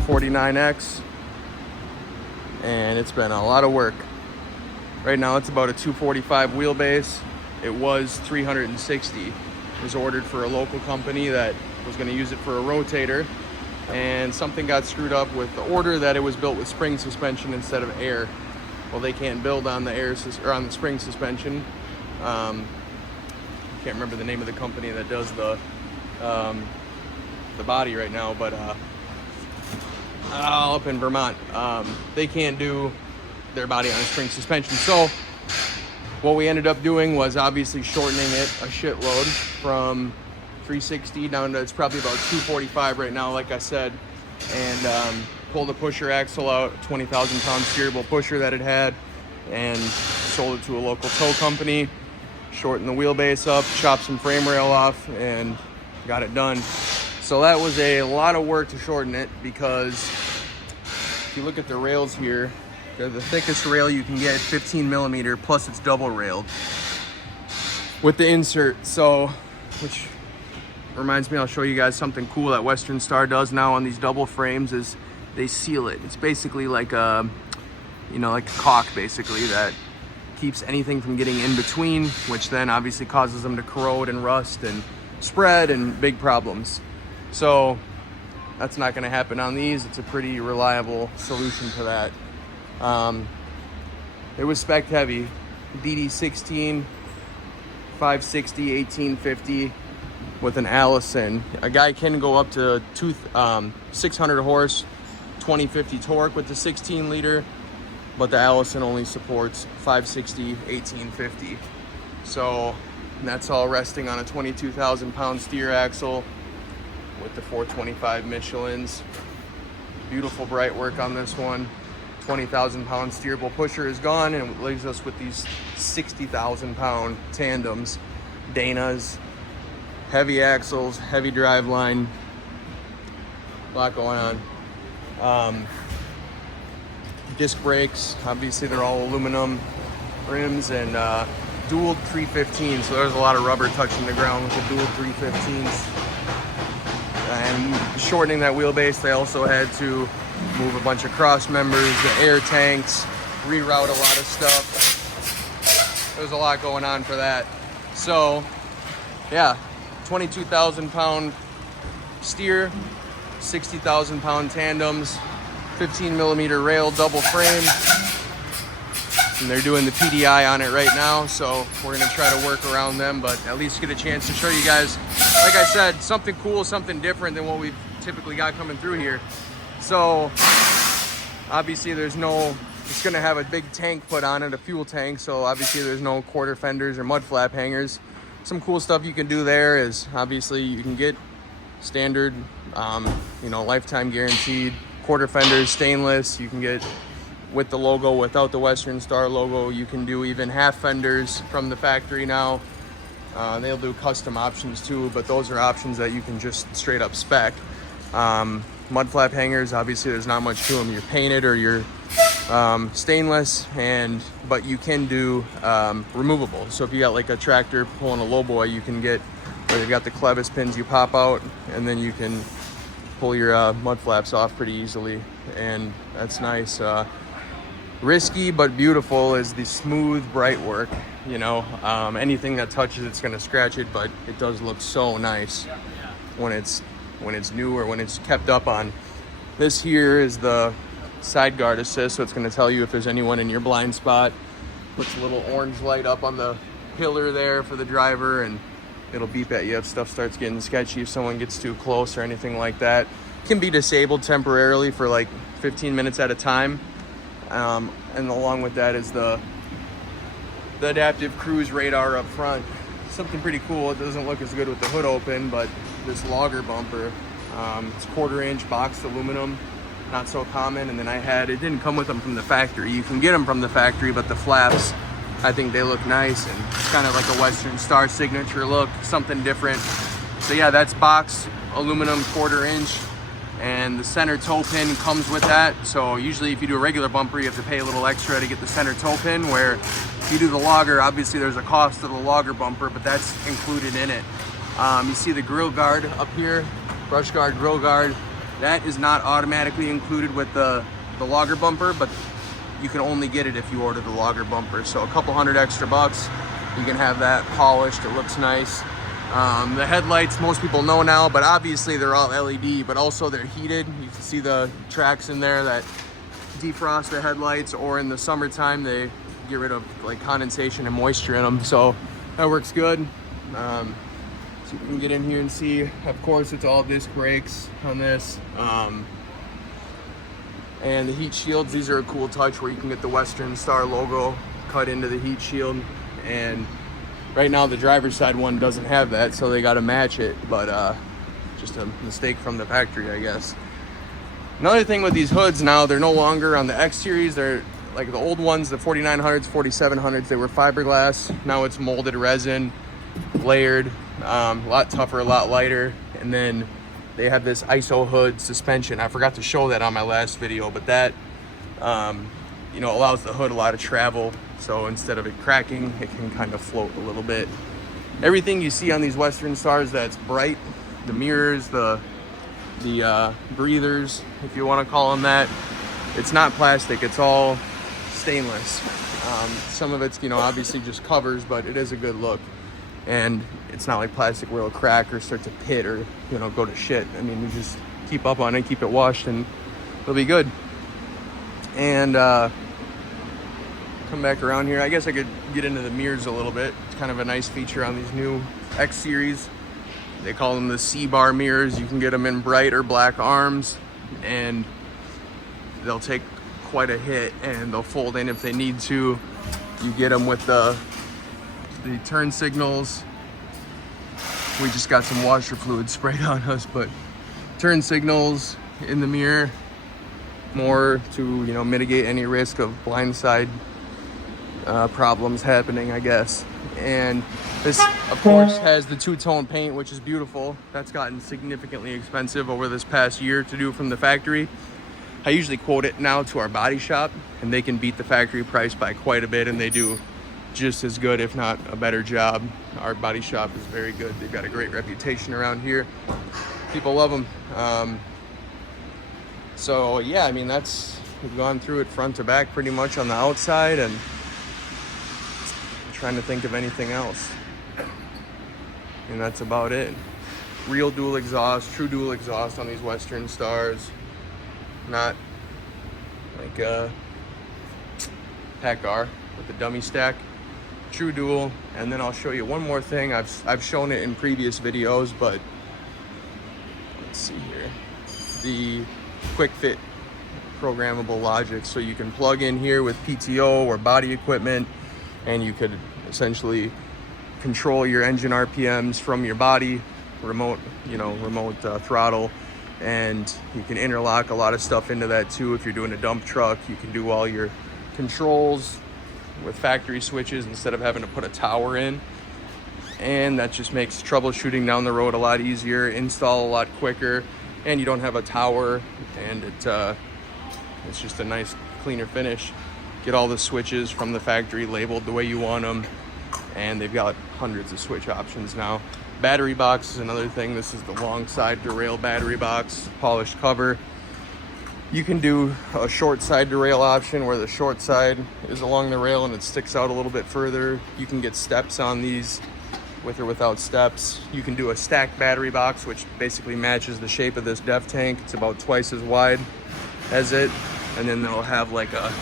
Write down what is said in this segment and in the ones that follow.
R49X, and it's been a lot of work. Right now it's about a 245 wheelbase. It was 360. It was ordered for a local company that was going to use it for a rotator, and something got screwed up with the order that it was built with spring suspension instead of air. Well, they can't build on the air or on the spring suspension. Can't remember the name of the company that does the body right now, but up in Vermont, they can't do their body on a spring suspension. So what we ended up doing was obviously shortening it a shitload from 360 down to, it's probably about 245 right now, like I said, and pulled the pusher axle out, 20,000 pound steerable pusher that it had, and sold it to a local tow company, shortened the wheelbase up, chopped some frame rail off, and got it done. So that was a lot of work to shorten it, because if you look at the rails here, they're the thickest rail you can get, 15 millimeter, plus it's double railed with the insert. So, which reminds me, I'll show you guys something cool that Western Star does now on these double frames, is they seal it. It's basically like a, like a caulk basically that keeps anything from getting in between, which then obviously causes them to corrode and rust and spread and big problems. So that's not going to happen on these. It's a pretty reliable solution to that. It was spec'd heavy, DD16, 560, 1850 with an Allison. A guy can go up to 600 horse, 2050 torque with the 16 liter, but the Allison only supports 560, 1850. So that's all resting on a 22,000 pound steer axle with the 425 Michelins. Beautiful bright work on this one. 20,000 pound steerable pusher is gone, and it leaves us with these 60,000 pound tandems, Danas, heavy axles, heavy drive line, a lot going on. Disc brakes, obviously they're all aluminum rims, and dual 315s, so there's a lot of rubber touching the ground with the dual 315s. And shortening that wheelbase, they also had to move a bunch of cross members, the air tanks, reroute a lot of stuff. There's a lot going on for that. So yeah, 22,000 pound steer, 60,000 pound tandems, 15 millimeter rail, double frame, and they're doing the PDI on it right now, so we're gonna try to work around them, but at least get a chance to show you guys, like I said, something cool, something different than what we've typically got coming through here. So obviously it's gonna have a big tank put on it, a fuel tank, so obviously there's no quarter fenders or mud flap hangers. Some cool stuff you can do there is obviously you can get standard, lifetime guaranteed quarter fenders, stainless. You can get with the logo, without the Western Star logo. You can do even half fenders from the factory now. They'll do custom options too, but those are options that you can just straight up spec. Mud flap hangers, obviously there's not much to them. You're painted or you're stainless, but you can do removable. So if you got like a tractor pulling a lowboy, you can get, where they've got the clevis pins you pop out, and then you can pull your mud flaps off pretty easily, and that's nice. Risky but beautiful is the smooth bright work. Anything that touches it's going to scratch it, but it does look so nice when it's new or when it's kept up on. This here is the side guard assist, so it's going to tell you if there's anyone in your blind spot. Puts a little orange light up on the pillar there for the driver, and it'll beep at you if stuff starts getting sketchy, if someone gets too close or anything like that. It can be disabled temporarily for like 15 minutes at a time. And along with that is the adaptive cruise radar up front. Something pretty cool. It doesn't look as good with the hood open, but this logger bumper, it's 1/4 inch boxed aluminum, not so common. And then it didn't come with them from the factory. You can get them from the factory, but the flaps, I think they look nice, and it's kind of like a Western Star signature look, something different. So yeah, that's boxed aluminum 1/4 inch, and the center toe pin comes with that. So usually if you do a regular bumper, you have to pay a little extra to get the center toe pin, where if you do the logger, obviously there's a cost to the logger bumper, but that's included in it. You see the grill guard up here, brush guard, grill guard. That is not automatically included with the logger bumper, but you can only get it if you order the logger bumper. So a couple $100 extra, you can have that polished. It looks nice. The headlights, most people know now, but obviously they're all LED, but also they're heated. You can see the tracks in there that defrost the headlights, or in the summertime, they get rid of like condensation and moisture in them. So that works good. So you can get in here and see, of course, it's all disc brakes on this. And the heat shields, these are a cool touch where you can get the Western Star logo cut into the heat shield. And right now the driver's side one doesn't have that, so they got to match it, but just a mistake from the factory, I guess. Another thing with these hoods now, they're no longer on the X series. They're like the old ones, the 4900s, 4700s, they were fiberglass. Now it's molded resin, layered, a lot tougher, a lot lighter. And then they have this ISO hood suspension. I forgot to show that on my last video, but that you know, allows the hood a lot of travel. So instead of it cracking, it can kind of float a little bit. Everything you see on these Western Stars that's bright, the mirrors, the breathers, if you want to call them that, it's not plastic, it's all stainless. Some of it's, you know, obviously just covers, but it is a good look. And it's not like plastic where it'll crack or start to pit or, you know, go to shit. I mean, you just keep up on it, keep it washed, and it'll be good. And come back around here. I guess I could get into the mirrors a little bit. It's kind of a nice feature on these new X series. They call them the C-bar mirrors. You can get them in bright or black arms, and they'll take quite a hit, and they'll fold in if they need to. You get them with the turn signals. We just got some washer fluid sprayed on us, but turn signals in the mirror, more to, you know, mitigate any risk of blindside problems happening, I guess. And this, of course, has the two-tone paint, which is beautiful. That's gotten significantly expensive over this past year to do from the factory. I usually quote it now to our body shop, and they can beat the factory price by quite a bit, and they do just as good, if not a better job. Our body shop is very good. They've got a great reputation around here. People love them. So yeah, I mean, we've gone through it front to back pretty much on the outside, and I'm trying to think of anything else. And that's about it. Real dual exhaust, true dual exhaust on these Western Stars. Not like a Packard with the dummy stack. True dual. And then I'll show you one more thing. I've shown it in previous videos, but let's see here. The quick fit programmable logic. So you can plug in here with PTO or body equipment, and you could essentially control your engine RPMs from your body, remote throttle, and you can interlock a lot of stuff into that too. If you're doing a dump truck, you can do all your controls with factory switches instead of having to put a tower in, and that just makes troubleshooting down the road a lot easier, install a lot quicker, and you don't have a tower, and it's just a nice cleaner finish. Get all the switches from the factory labeled the way you want them, and they've got hundreds of switch options now. Battery box is another thing. This is the long side derail battery box, polished cover. You can do a short side derail option where the short side is along the rail and it sticks out a little bit further. You can get steps on these with or without steps. You can do a stacked battery box, which basically matches the shape of this DEF tank. It's about twice as wide as it, and then they'll have like a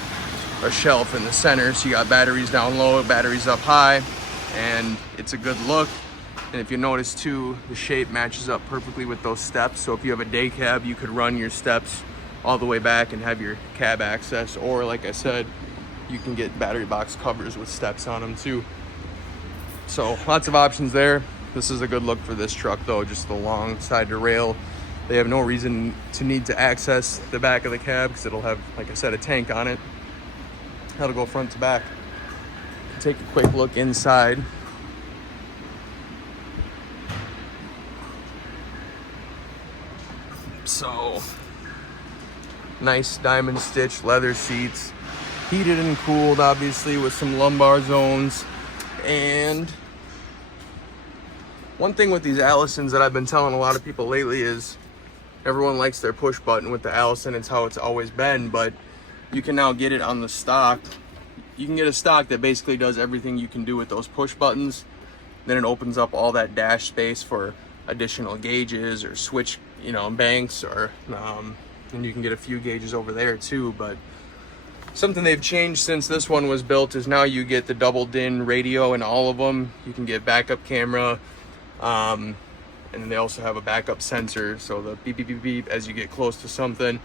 shelf in the center, so you got batteries down low, batteries up high, and it's a good look. And if you notice too, the shape matches up perfectly with those steps. So if you have a day cab, you could run your steps all the way back and have your cab access, or like I said, you can get battery box covers with steps on them too. So lots of options there. This is a good look for this truck though, just the long side derail. They have no reason to need to access the back of the cab because it'll have, like I said, a tank on it. That'll go front to back. Take a quick look inside. So, nice diamond stitched leather seats, heated and cooled obviously with some lumbar zones. And one thing with these Allisons that I've been telling a lot of people lately is Everyone likes their push button with the Allison. It's how it's always been, but you can now get it on the stock. You can get a stock that basically does everything you can do with those push buttons. Then it opens up all that dash space for additional gauges or switch, you know, banks, or and you can get a few gauges over there too. But something they've changed since this one was built is now you get the double DIN radio in all of them. You can get backup camera, and then they also have a backup sensor, so the beep beep beep beep as you get close to something.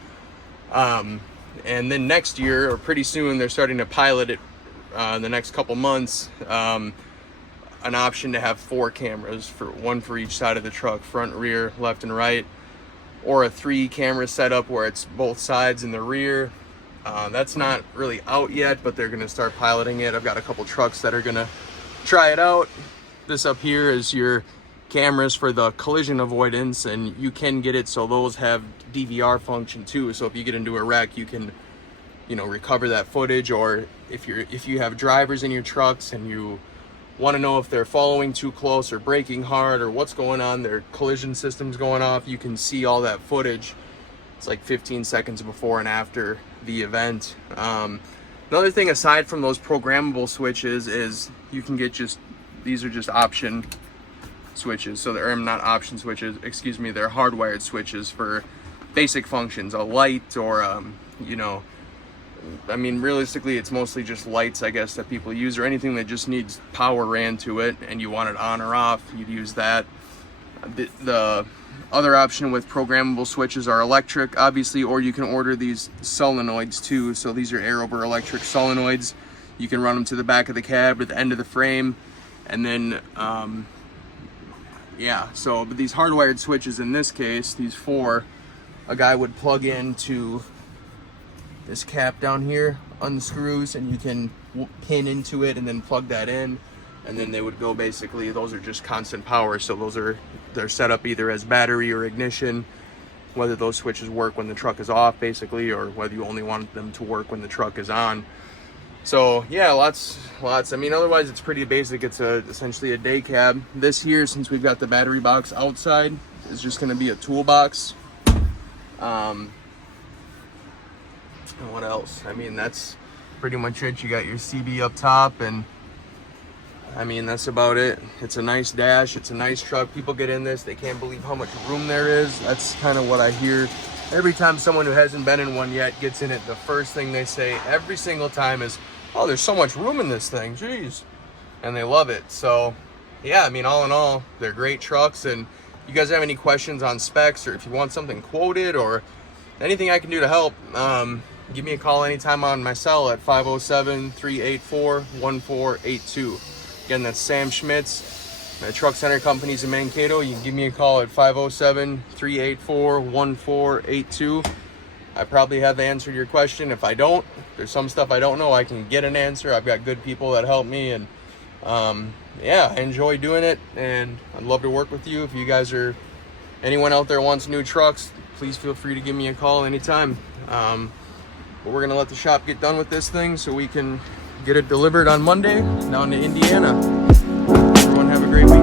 And then next year, or pretty soon, they're starting to pilot it in the next couple months, an option to have 4 cameras, one for each side of the truck, front, rear, left and right, or a 3 camera setup where it's both sides and the rear. That's not really out yet, but they're going to start piloting it. I've got a couple trucks that are going to try it out. This up here is your cameras for the collision avoidance, and you can get it so those have DVR function too. So if you get into a wreck, you can, you know, recover that footage. Or if you have drivers in your trucks and you want to know if they're following too close or braking hard or what's going on, their collision system's going off, you can see all that footage. It's like 15 seconds before and after the event. Another thing aside from those programmable switches is you can get these are just option switches. So they're not option switches, excuse me, they're hardwired switches for basic functions, a light, or you know, I mean, realistically, it's mostly just lights, I guess, that people use, or anything that just needs power ran to it and you want it on or off, you'd use that. The other option with programmable switches are electric, obviously, or you can order these solenoids too. So these are Aerober electric solenoids. You can run them to the back of the cab or the end of the frame, and then yeah, so but these hardwired switches, in this case, these 4, a guy would plug into this cap down here, unscrews, and you can pin into it and then plug that in, and then they would go, basically, those are just constant power. So they're set up either as battery or ignition, whether those switches work when the truck is off, basically, or whether you only want them to work when the truck is on. So yeah, lots. I mean, otherwise it's pretty basic. It's essentially a day cab. This here, since we've got the battery box outside, is just going to be a toolbox. And what else? I mean, that's pretty much it. You got your CB up top, and I mean, that's about it. It's a nice dash. It's a nice truck. People get in this, they can't believe how much room there is. That's kind of what I hear every time someone who hasn't been in one yet gets in it. The first thing they say every single time is, "Oh, there's so much room in this thing, geez," and they love it. So yeah, I mean, all in all, they're great trucks. And you guys have any questions on specs, or if you want something quoted, or anything I can do to help, give me a call anytime on my cell at 507-384-1482. Again, that's Sam Schmitz, my truck center company's in Mankato. You can give me a call at 507-384-1482. I probably have the answer to your question. If I don't, there's some stuff I don't know, I can get an answer. I've got good people that help me, and yeah, I enjoy doing it, and I'd love to work with you. If you guys are, anyone out there wants new trucks, please feel free to give me a call anytime. But we're gonna let the shop get done with this thing so we can get it delivered on Monday down to Indiana. Everyone have a great week.